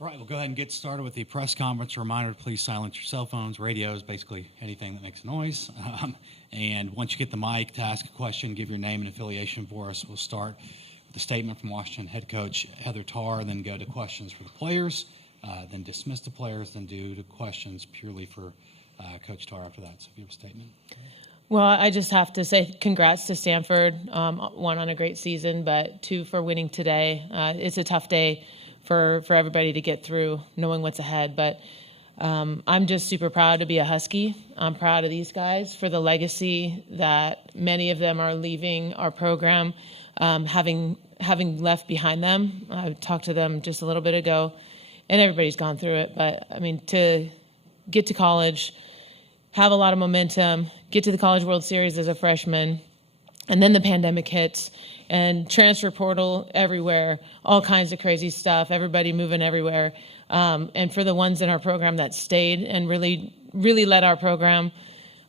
All right, we'll go ahead and get started with the press conference. A reminder to please silence your cell phones, radios, basically anything that makes a noise. And once you get the mic to ask a question, give your name and affiliation for us. We'll start with a statement from Washington head coach Heather Tarr, then go to questions for the players, then dismiss the players, then do the questions purely for Coach Tarr after that. So if you have a statement. Well, I just have to say congrats to Stanford, one, on a great season, but two, for winning today. It's a tough day for everybody to get through, knowing what's ahead. But I'm just super proud to be a Husky. I'm proud of these guys for the legacy that many of them are leaving our program, having left behind them. I talked to them just a little bit ago, and everybody's gone through it. But, I mean, to get to college, have a lot of momentum, get to the College World Series as a freshman, and then the pandemic hits, and transfer portal everywhere, all kinds of crazy stuff, everybody moving everywhere. And for the ones in our program that stayed and really, really led our program,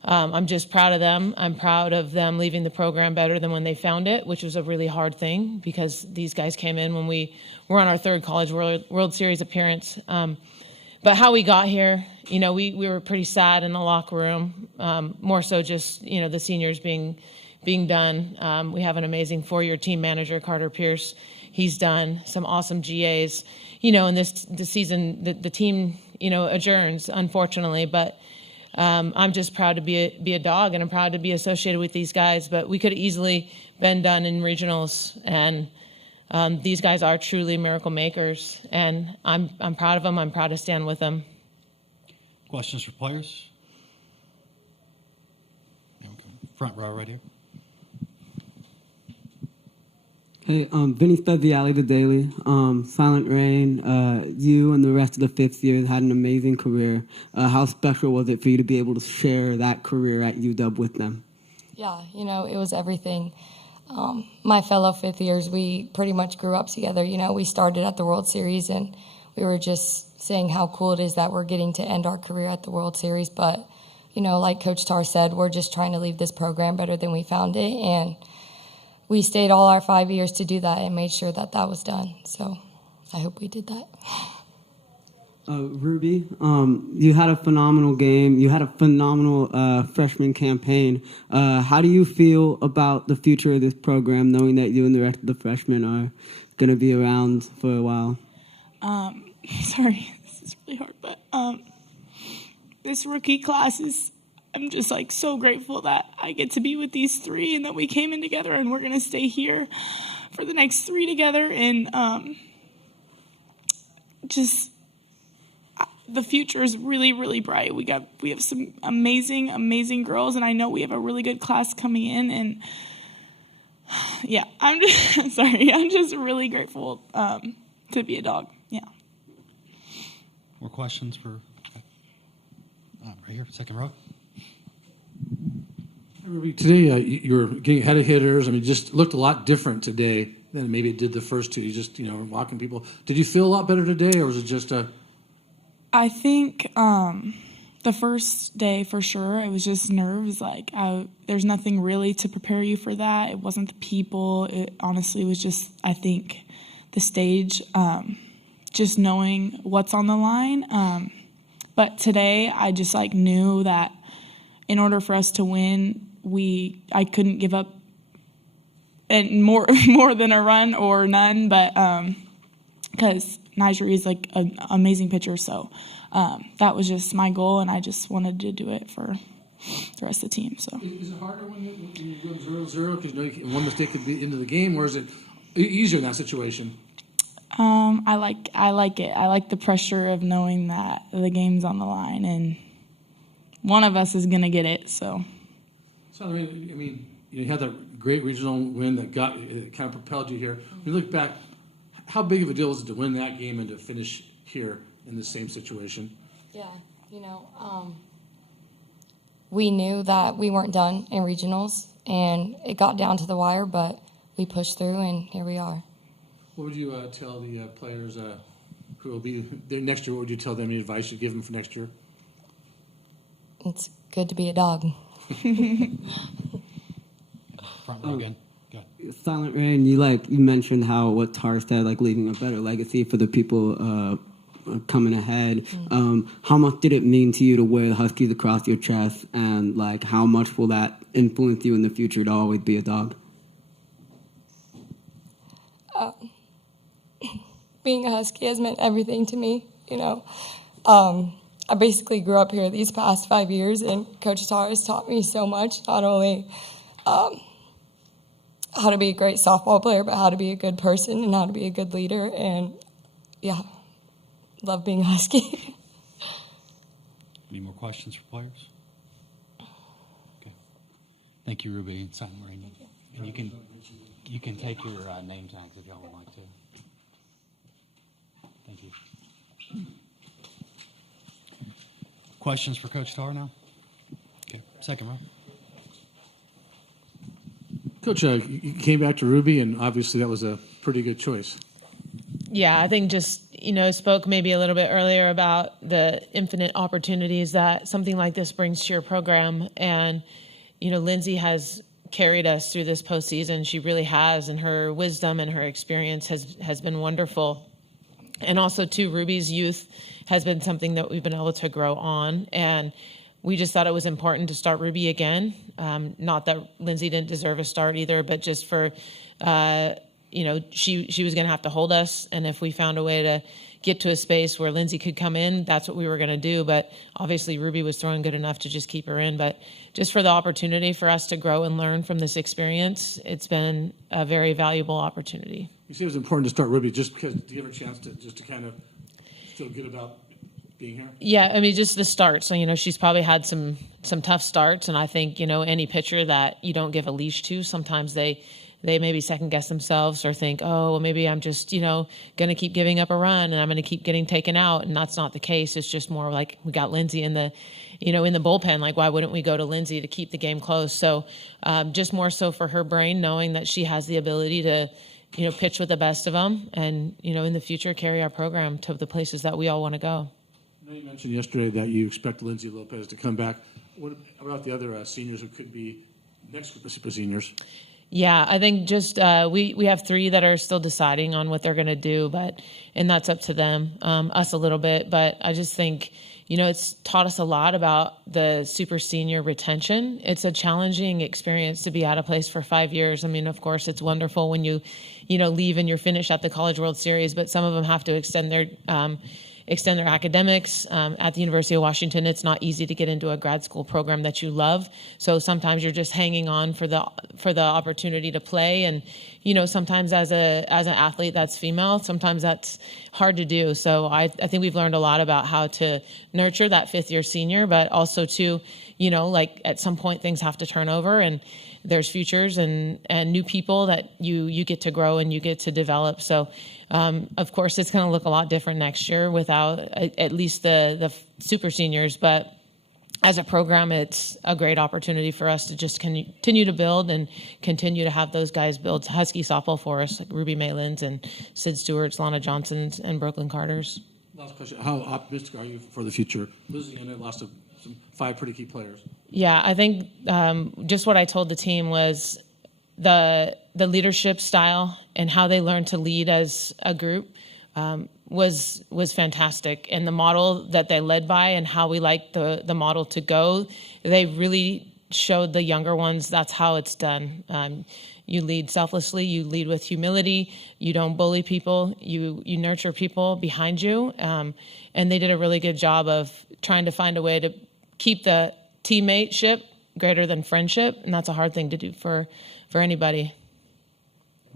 I'm just proud of them. I'm proud of them leaving the program better than when they found it, which was a really hard thing because these guys came in when we were on our third College World Series appearance. But how we got here, you know, we were pretty sad in the locker room, more so just, you know, the seniors being done. We have an amazing 4-year team manager, Carter Pierce. He's done some awesome GAs. You know, in this season, the team, you know, adjourns, unfortunately. But I'm just proud to be a dog, and I'm proud to be associated with these guys. But we could have easily been done in regionals, and these guys are truly miracle makers. And I'm proud of them. I'm proud to stand with them. Questions for players? Front row right here. Hey, Vinny Speziali, The Daily. Silent Rain, you and the rest of the fifth years had an amazing career. How special was it for you to be able to share that career at UW with them? Yeah, you know, it was everything. My fellow fifth years, we pretty much grew up together. You know, we started at the World Series, and we were just saying how cool it is that we're getting to end our career at the World Series. But, you know, like Coach Tarr said, we're just trying to leave this program better than we found it, and we stayed all our 5 years to do that and made sure that that was done. So I hope we did that. Ruby, you had a phenomenal game. You had a phenomenal freshman campaign. How do you feel about the future of this program, knowing that you and the rest of the freshmen are going to be around for a while? Sorry, this is really hard, but this rookie class I'm just like so grateful that I get to be with these three and that we came in together and we're going to stay here for the next 3 together. And the future is really, really bright. We have some amazing, amazing girls, and I know we have a really good class coming in. And yeah, I'm just really grateful to be a dog. Yeah. More questions for right here, second row. Today, you were getting ahead of hitters. I mean, just looked a lot different today than maybe it did the first two. You just, you know, walking people. Did you feel a lot better today, or was it just a... I think the first day, for sure, it was just nerves. Like, there's nothing really to prepare you for that. It wasn't the people. It honestly was just, I think, the stage, just knowing what's on the line. But today, I just, like, knew that in order for us to win, I couldn't give up and more than a run or none, but because Nigeri is like an amazing pitcher, so that was just my goal, and I just wanted to do it for the rest of the team. So is it harder when you go 0-0 because you know one mistake could be into the game, or is it easier in that situation? I like it. I like the pressure of knowing that the game's on the line and one of us is going to get it. So I mean, you had that great regional win that kind of propelled you here. When you look back, how big of a deal was it to win that game and to finish here in the same situation? Yeah, you know, we knew that we weren't done in regionals, and it got down to the wire, but we pushed through, and here we are. What would you tell the players who will be there next year? What would you tell them? Any advice you'd give them for next year? It's good to be a dog. Front row again. Silent Rain, you mentioned how what Tar said, like leaving a better legacy for the people coming ahead. How much did it mean to you to wear the Huskies across your chest, and like how much will that influence you in the future to always be a dog? Being a Husky has meant everything to me, you know. I basically grew up here these past 5 years, and Coach Tar has taught me so much, not only how to be a great softball player, but how to be a good person and how to be a good leader. And, yeah, love being a Husky. Any more questions for players? Okay. Thank you, Ruby and Silent Rain. And you can take your name tags if y'all would like to. Thank you. Questions for Coach Tar now? Okay, second row. Coach, you came back to Ruby, and obviously that was a pretty good choice. Yeah, I think just, spoke maybe a little bit earlier about the infinite opportunities that something like this brings to your program. And, Lindsay has carried us through this postseason. She really has, and her wisdom and her experience has been wonderful. And also, too, Ruby's youth has been something that we've been able to grow on. And we just thought it was important to start Ruby again. Not that Lindsay didn't deserve a start either, but just for, she was going to have to hold us. And if we found a way to get to a space where Lindsay could come in, that's what we were going to do. But obviously Ruby was throwing good enough to just keep her in. But just for the opportunity for us to grow and learn from this experience, it's been a very valuable opportunity. You see it was important to start Ruby just because, do you have a chance to kind of feel good about being here? Yeah, just the start. So, she's probably had some tough starts. And I think, any pitcher that you don't give a leash to, sometimes they maybe second guess themselves or think, oh, well, maybe I'm just, going to keep giving up a run and I'm going to keep getting taken out. And that's not the case. It's just more like we got Lindsay in the bullpen. Like, why wouldn't we go to Lindsay to keep the game close? So just more so for her brain, knowing that she has the ability to, pitch with the best of them and, in the future, carry our program to the places that we all want to go. I know you mentioned yesterday that you expect Lindsay Lopez to come back. What about the other seniors who could be next group of seniors? Yeah, I think just we have 3 that are still deciding on what they're going to do, and that's up to them, us a little bit. But I just think, it's taught us a lot about the super senior retention. It's a challenging experience to be out of place for 5 years. Of course, it's wonderful when you leave and you're finished at the College World Series, but some of them have to extend their academics. At the University of Washington, it's not easy to get into a grad school program that you love. So sometimes you're just hanging on for the opportunity to play. And, sometimes as an athlete that's female, sometimes that's hard to do. So I think we've learned a lot about how to nurture that 5th-year senior, but also to, at some point things have to turn over and there's futures and new people that you get to grow and you get to develop. So, of course, it's going to look a lot different next year without at least the super seniors. But as a program, it's a great opportunity for us to just continue to build and continue to have those guys build Husky softball for us, like Ruby Malin's and Sid Stewart's, Lana Johnson's, and Brooklyn Carter's. Last question. How optimistic are you for the future? Losing in it, lost some 5 pretty key players. Yeah, I think just what I told the team was the leadership style and how they learned to lead as a group was fantastic. And the model that they led by and how we like the model to go, they really showed the younger ones that's how it's done. You lead selflessly, you lead with humility, you don't bully people, you nurture people behind you. And they did a really good job of trying to find a way to keep the teammateship greater than friendship, and that's a hard thing to do for anybody.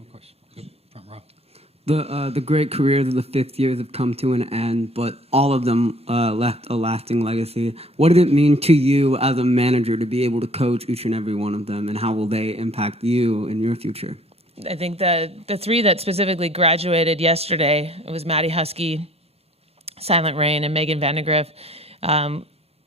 Of course. Good. Front row. The great careers of the 5th years have come to an end, but all of them left a lasting legacy. What did it mean to you as a manager to be able to coach each and every one of them, and how will they impact you in your future? I think the 3 that specifically graduated yesterday, it was Maddie Husky, Silent Rain, and Megan Vandegrift.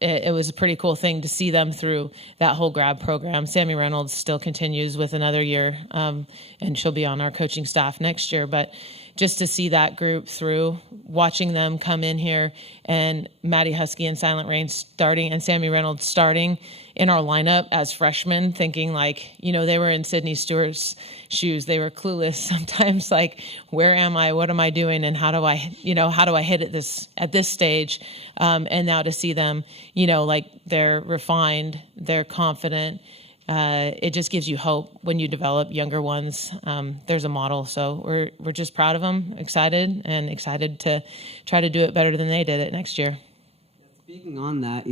It was a pretty cool thing to see them through that whole grad program. Sammy Reynolds still continues with another year, and she'll be on our coaching staff next year. But just to see that group through, watching them come in here, and Maddie Husky and Silent Rain starting, and Sammy Reynolds starting in our lineup as freshmen, thinking like, they were in Sydney Stewart's shoes. They were clueless sometimes, like, where am I? What am I doing? And how do I hit it at this stage? And now to see them, like, they're refined, they're confident. It just gives you hope when you develop younger ones. There's a model, so we're just proud of them, excited to try to do it better than they did it next year. Speaking on that,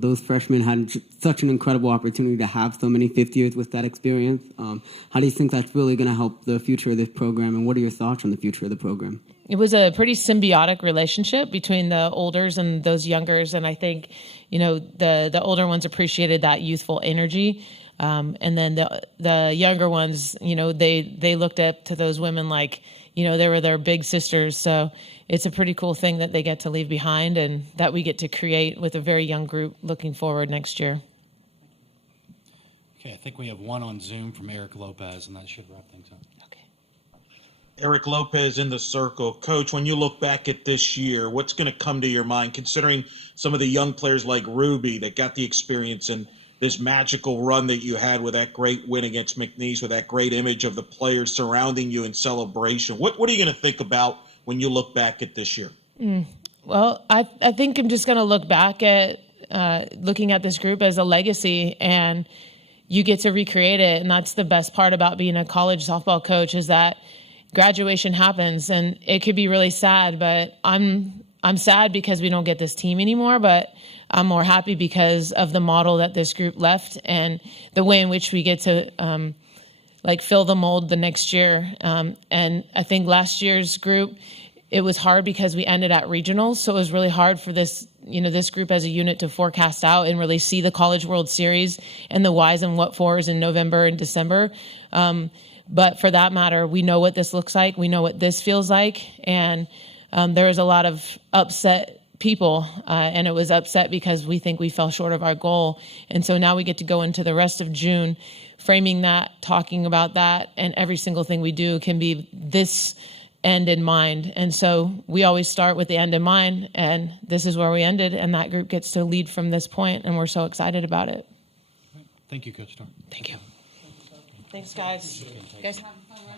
those freshmen had such an incredible opportunity to have so many fifth years with that experience. How do you think that's really going to help the future of this program, and what are your thoughts on the future of the program? It was a pretty symbiotic relationship between the olders and those youngers, and I think, the older ones appreciated that youthful energy, and then the younger ones, they looked up to those women like, they were their big sisters. So it's a pretty cool thing that they get to leave behind and that we get to create with a very young group looking forward next year. Okay, I think we have one on Zoom from Eric Lopez, and that should wrap things up. Okay. Eric Lopez in the circle. Coach, when you look back at this year, what's going to come to your mind, considering some of the young players like Ruby that got the experience and this magical run that you had with that great win against McNeese, with that great image of the players surrounding you in celebration? What are you going to think about when you look back at this year? Well, I think I'm just going to look back at looking at this group as a legacy, and you get to recreate it. And that's the best part about being a college softball coach, is that graduation happens, and it could be really sad, but I'm sad because we don't get this team anymore, but I'm more happy because of the model that this group left and the way in which we get to fill the mold the next year. And I think last year's group, it was hard because we ended at regionals, so it was really hard for this group as a unit to forecast out and really see the College World Series and the whys and what fors in November and December. But for that matter, we know what this looks like. We know what this feels like. And there was a lot of upset people, and it was upset because we think we fell short of our goal. And so now we get to go into the rest of June framing that, talking about that, and every single thing we do can be this end in mind. And so we always start with the end in mind, and this is where we ended, and that group gets to lead from this point, and we're so excited about it. Thank you, Coach Starr. Thank you. Thanks, guys. You guys have fun.